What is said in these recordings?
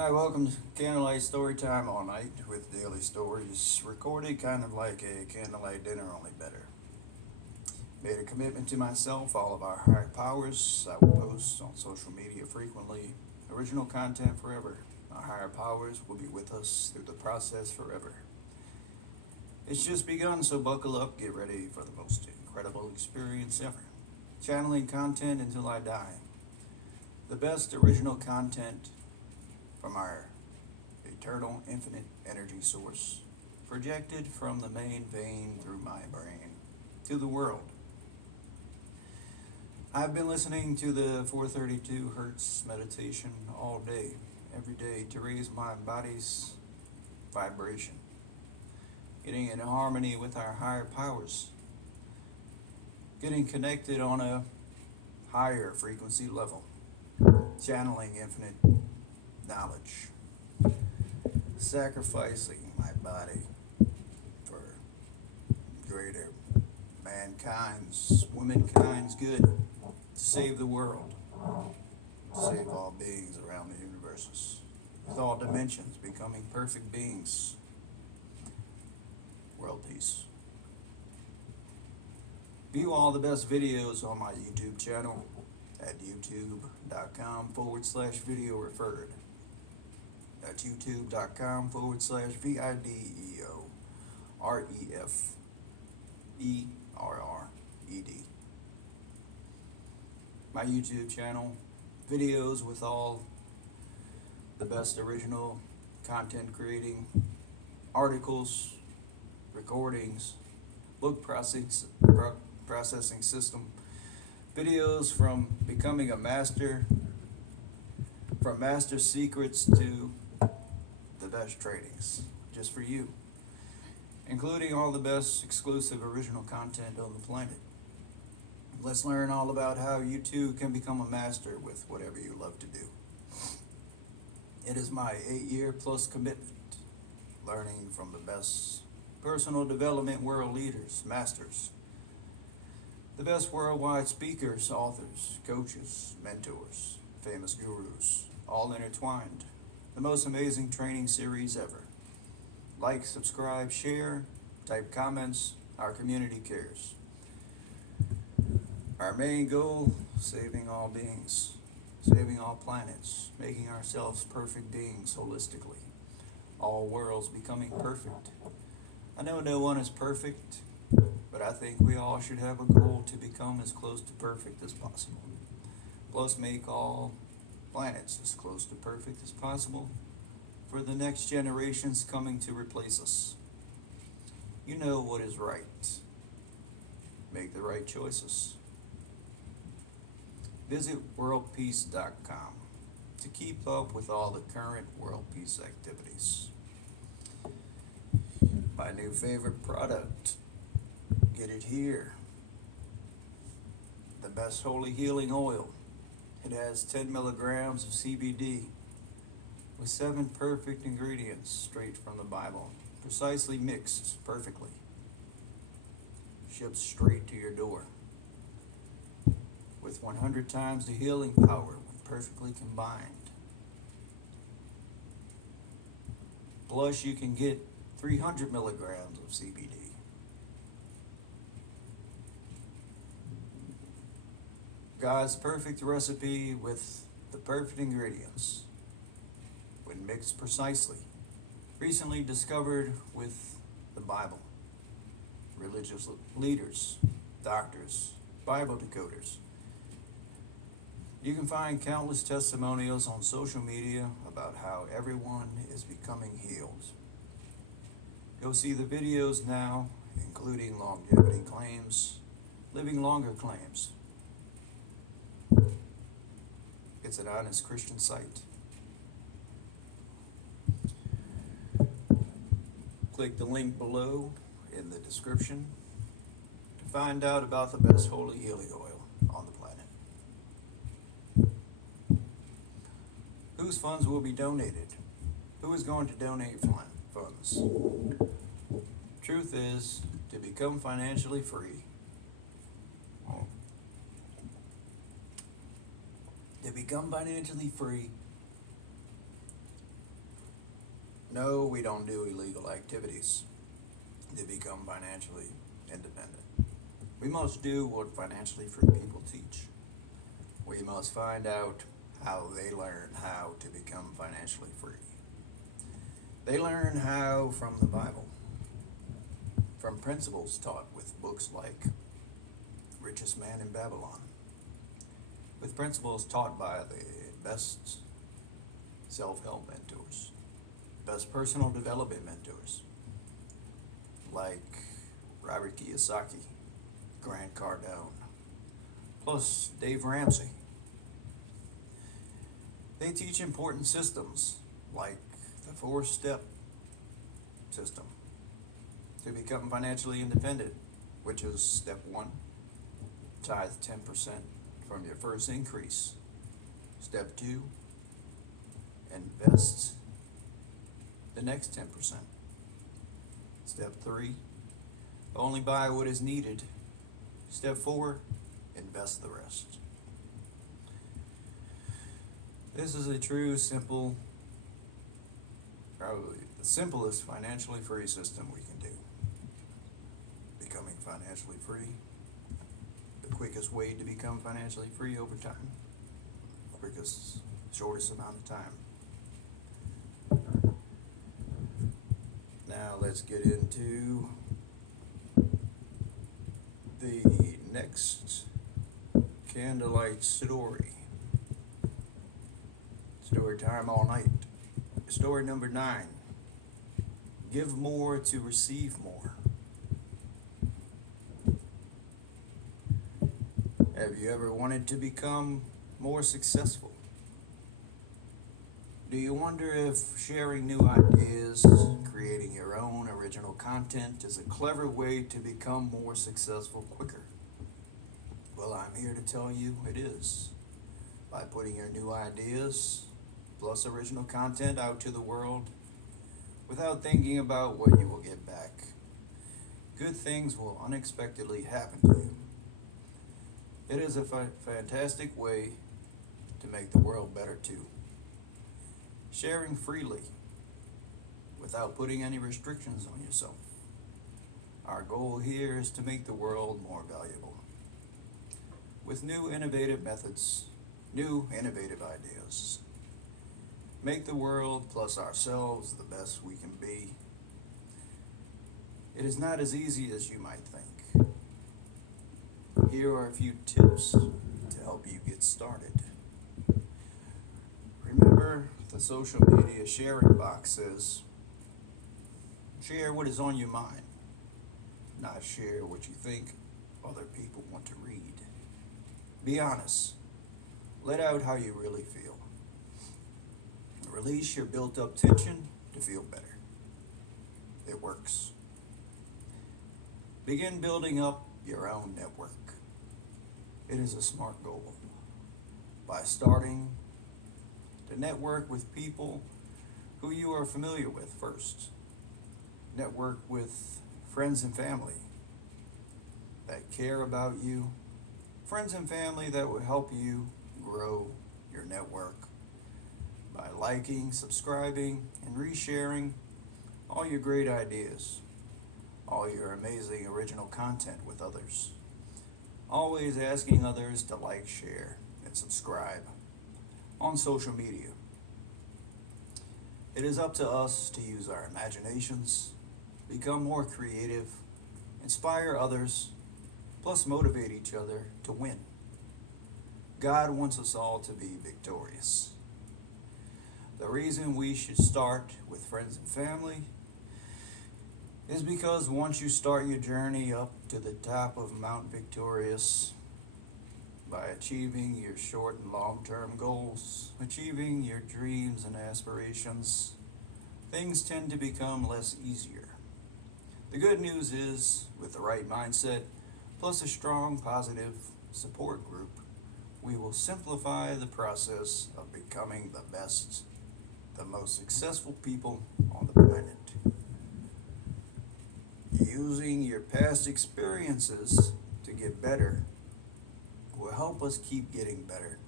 Hi, welcome to Candlelight Storytime all night with daily stories, recorded kind of like a candlelight dinner, only better. Made a commitment to myself, all of our higher powers. I will post on social media frequently. Original content forever. Our higher powers will be with us through the process forever. It's just begun, so buckle up, get ready for the most incredible experience ever. Channeling content until I die. The best original content from our eternal infinite energy source, projected from the main vein through my brain to the world. I've been listening to the 432 Hertz meditation all day, every day, to raise my body's vibration, getting in harmony with our higher powers, getting connected on a higher frequency level, channeling infinite knowledge, sacrificing my body for greater womankind's good, to save the world, to save all beings around the universes, with all dimensions becoming perfect beings. World peace. View all the best videos on my YouTube channel at youtube.com/video referred. That's youtube.com/VIDEO REFERRED. My YouTube channel, videos with all the best original content creating, articles, recordings, book processing system, videos from becoming a master, from master secrets to the best trainings, just for you, including all the best exclusive original content on the planet. Let's learn all about how you too can become a master with whatever you love to do. It is my 8-year plus commitment, learning from the best personal development world leaders, masters, the best worldwide speakers, authors, coaches, mentors, famous gurus, all intertwined. The most amazing training series ever. Like, subscribe, share, type comments. Our community cares. Our main goal, saving all beings, saving all planets, making ourselves perfect beings holistically. All worlds becoming perfect. I know no one is perfect, but I think we all should have a goal to become as close to perfect as possible. Plus make all planets as close to perfect as possible for the next generations coming to replace us. You know what is right. Make the right choices. Visit worldpeace.com to keep up with all the current world peace activities. My new favorite product, get it here. The best holy healing oil. It has 10 milligrams of CBD with 7 perfect ingredients straight from the Bible, precisely mixed perfectly. Shipped straight to your door with 100 times the healing power when perfectly combined. Plus, you can get 300 milligrams of CBD. God's perfect recipe with the perfect ingredients when mixed precisely. Recently discovered with the Bible. Religious leaders, doctors, Bible decoders. You can find countless testimonials on social media about how everyone is becoming healed. Go see the videos now, including longevity claims, living longer claims. It's an honest Christian site. Click the link below in the description to find out about the best holy healing oil on the planet. Whose funds will be donated? Who is going to donate funds? Truth is, to become financially free, No, we don't do illegal activities to become financially independent. We must do what financially free people teach. We must find out how they learn how to become financially free. They learn how from the Bible, from principles taught with books like Richest Man in Babylon, with principles taught by the best self-help mentors, best personal development mentors, like Robert Kiyosaki, Grant Cardone, plus Dave Ramsey. They teach important systems like the 4-step system to become financially independent, which is step 1, tithe 10% from your first increase. Step 2, invest the next 10%. Step 3, only buy what is needed. Step 4, invest the rest. This is a true, simple, probably the simplest financially free system we can do. Becoming financially free, the quickest way to become financially free over time, shortest amount of time. Now let's get into the next Candlelight story. Story time all night. Story number 9. Give more to receive more. Have you ever wanted to become more successful? Do you wonder if sharing new ideas, creating your own original content is a clever way to become more successful quicker? Well, I'm here to tell you it is. By putting your new ideas plus original content out to the world without thinking about what you will get back, good things will unexpectedly happen to you. It is a fantastic way to make the world better too. Sharing freely without putting any restrictions on yourself. Our goal here is to make the world more valuable with new innovative methods, new innovative ideas. Make the world plus ourselves the best we can be. It is not as easy as you might think. Here are a few tips to help you get started. Remember, the social media sharing box says, share what is on your mind, not share what you think other people want to read. Be honest. Let out how you really feel. Release your built-up tension to feel better. It works. Begin building up your own network. It is a smart goal. By starting to network with people who you are familiar with first. Network with friends and family that care about you. Friends and family that will help you grow your network by liking, subscribing, and resharing all your great ideas, all your amazing original content with others. Always asking others to like, share, and subscribe on social media. It is up to us to use our imaginations, become more creative, inspire others, plus motivate each other to win. God wants us all to be victorious. The reason we should start with friends and family is because once you start your journey up to the top of Mount Victorious, by achieving your short and long-term goals, achieving your dreams and aspirations, things tend to become less easier. The good news is, with the right mindset, plus a strong, positive support group, we will simplify the process of becoming the best, the most successful people on the planet. Using your past experiences to get better will help us keep getting better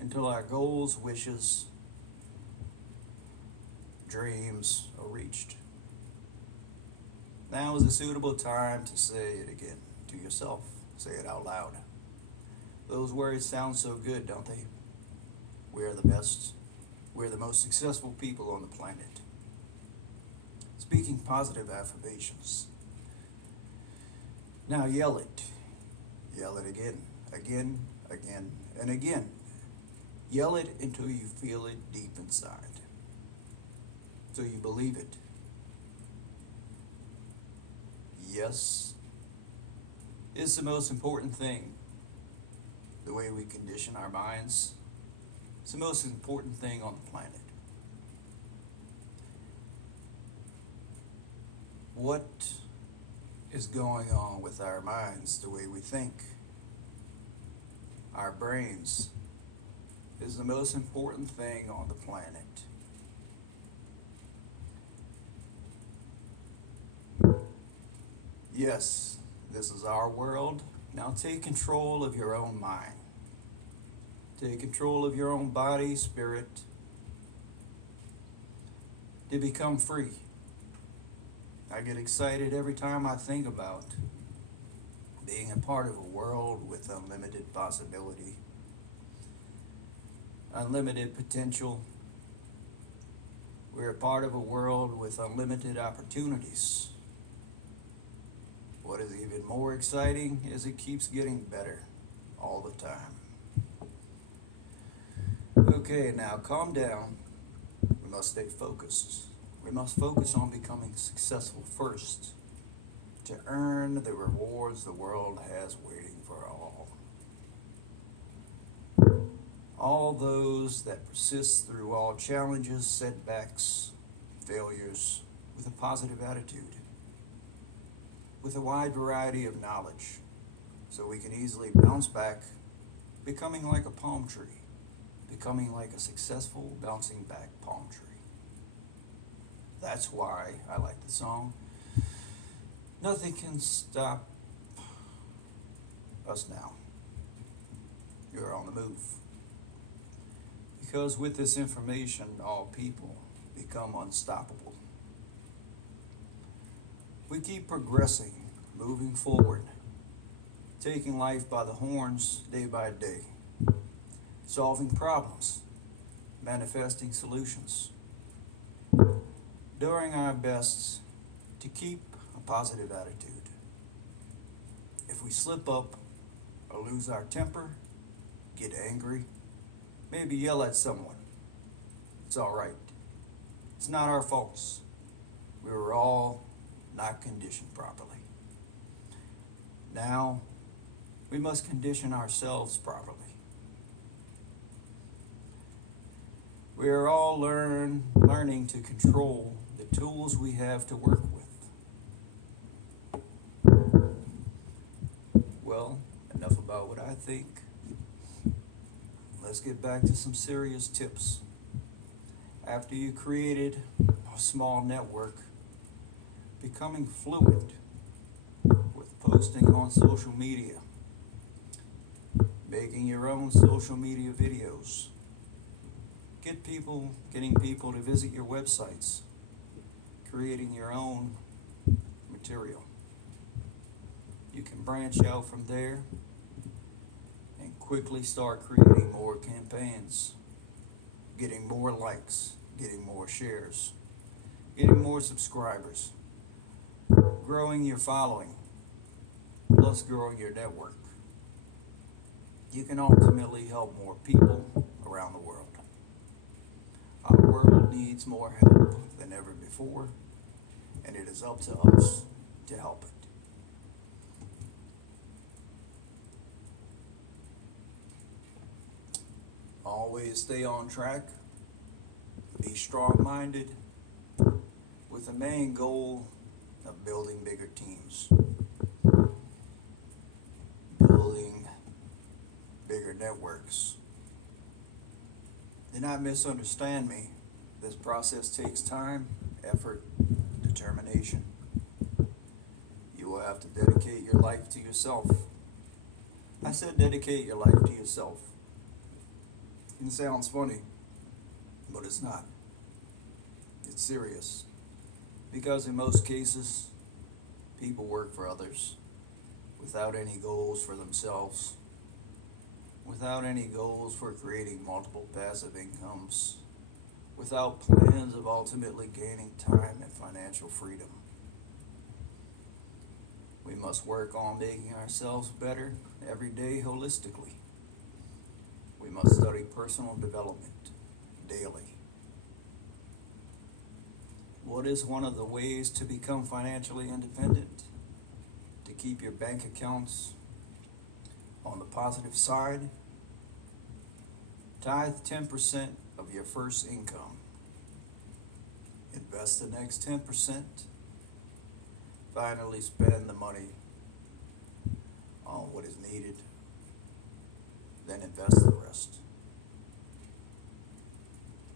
until our goals, wishes, dreams are reached. Now is a suitable time to say it again to yourself. Say it out loud. Those words sound so good, don't they? We're the best. We're the most successful people on the planet. Speaking positive affirmations. Now yell it. Yell it again, and again. Yell it until you feel it deep inside. Till you believe it. Yes, it's the most important thing. The way we condition our minds. It's the most important thing on the planet. What is going on with our minds, the way we think? Our brains is the most important thing on the planet. Yes, this is our world. Now take control of your own mind. Take control of your own body, spirit, to become free. I get excited every time I think about being a part of a world with unlimited possibility, unlimited potential. We're a part of a world with unlimited opportunities. What is even more exciting is it keeps getting better all the time. Okay, now calm down. We must stay focused. We must focus on becoming successful first to earn the rewards the world has waiting for all. All those that persist through all challenges, setbacks, failures with a positive attitude, with a wide variety of knowledge, so we can easily bounce back, becoming like a palm tree, becoming like a successful bouncing back palm tree. That's why I like the song. Nothing can stop us now. You're on the move. Because with this information, all people become unstoppable. We keep progressing, moving forward, taking life by the horns day by day, solving problems, manifesting solutions, doing our best to keep a positive attitude. If we slip up or lose our temper, get angry, maybe yell at someone, it's all right. It's not our faults. We were all not conditioned properly. Now, we must condition ourselves properly. We are all learning to control the tools we have to work with. Well, enough about what I think. Let's get back to some serious tips. After you created a small network, becoming fluent with posting on social media, making your own social media videos, getting people to visit your websites, creating your own material. You can branch out from there and quickly start creating more campaigns, getting more likes, getting more shares, getting more subscribers, growing your following, plus growing your network. You can ultimately help more people around the world. Our world needs more help than ever before, and it is up to us to help it. Always stay on track, be strong-minded, with the main goal of building bigger teams, building bigger networks. Do not misunderstand me. This process takes time, effort, determination. You will have to dedicate your life to yourself. I said dedicate your life to yourself. It sounds funny, but it's not. It's serious because in most cases, people work for others without any goals for themselves, without any goals for creating multiple passive incomes, without plans of ultimately gaining time and financial freedom. We must work on making ourselves better every day holistically. We must study personal development daily. What is one of the ways to become financially independent? To keep your bank accounts on the positive side? Tithe 10% of your first income. Invest the next 10%. Finally spend the money on what is needed. Then invest the rest.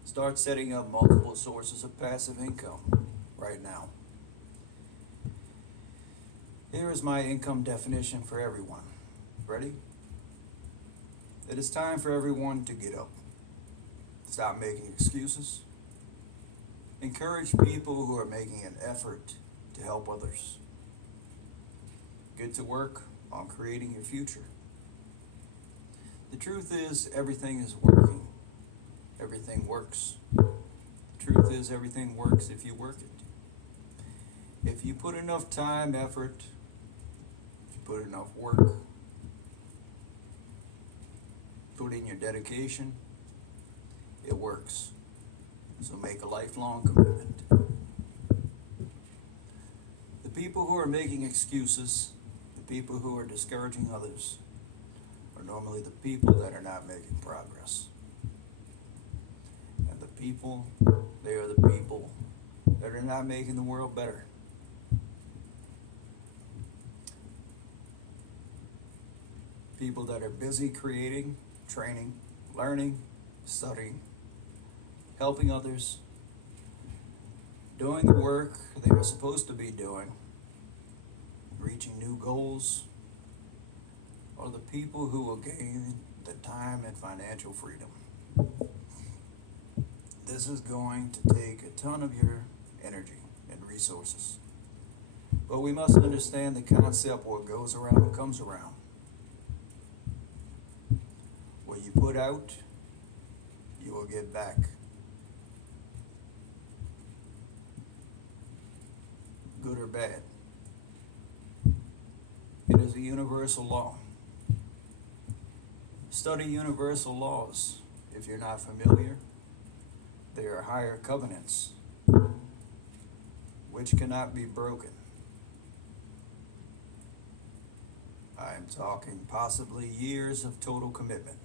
Start setting up multiple sources of passive income right now. Here is my income definition for everyone. Ready? It is time for everyone to get up. Stop making excuses. Encourage people who are making an effort to help others. Get to work on creating your future. The truth is, everything is working. Everything works. The truth is, everything works if you work it. If you put enough time, effort, if you put enough work, put in your dedication, it works. So make a lifelong commitment. The people who are making excuses, the people who are discouraging others, are normally the people that are not making progress. And the people, they are the people that are not making the world better. People that are busy creating, training, learning, studying, helping others, doing the work they are supposed to be doing, reaching new goals, are the people who will gain the time and financial freedom. This is going to take a ton of your energy and resources. But we must understand the concept: what goes around comes around. What you put out, you will get back. Good or bad. It is a universal law. Study universal laws. If you're not familiar, they are higher covenants which cannot be broken. I am talking possibly years of total commitment.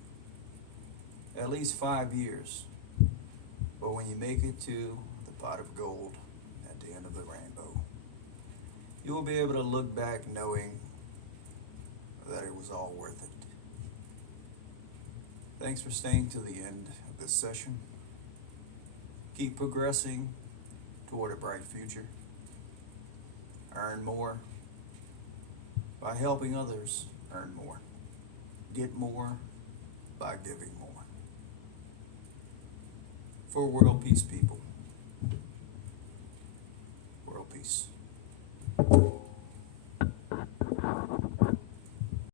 At least 5 years. But when you make it to the pot of gold at the end of the rainbow, you will be able to look back knowing that it was all worth it. Thanks for staying to the end of this session. Keep progressing toward a bright future. Earn more by helping others earn more. Get more by giving more. For world peace, people. World peace.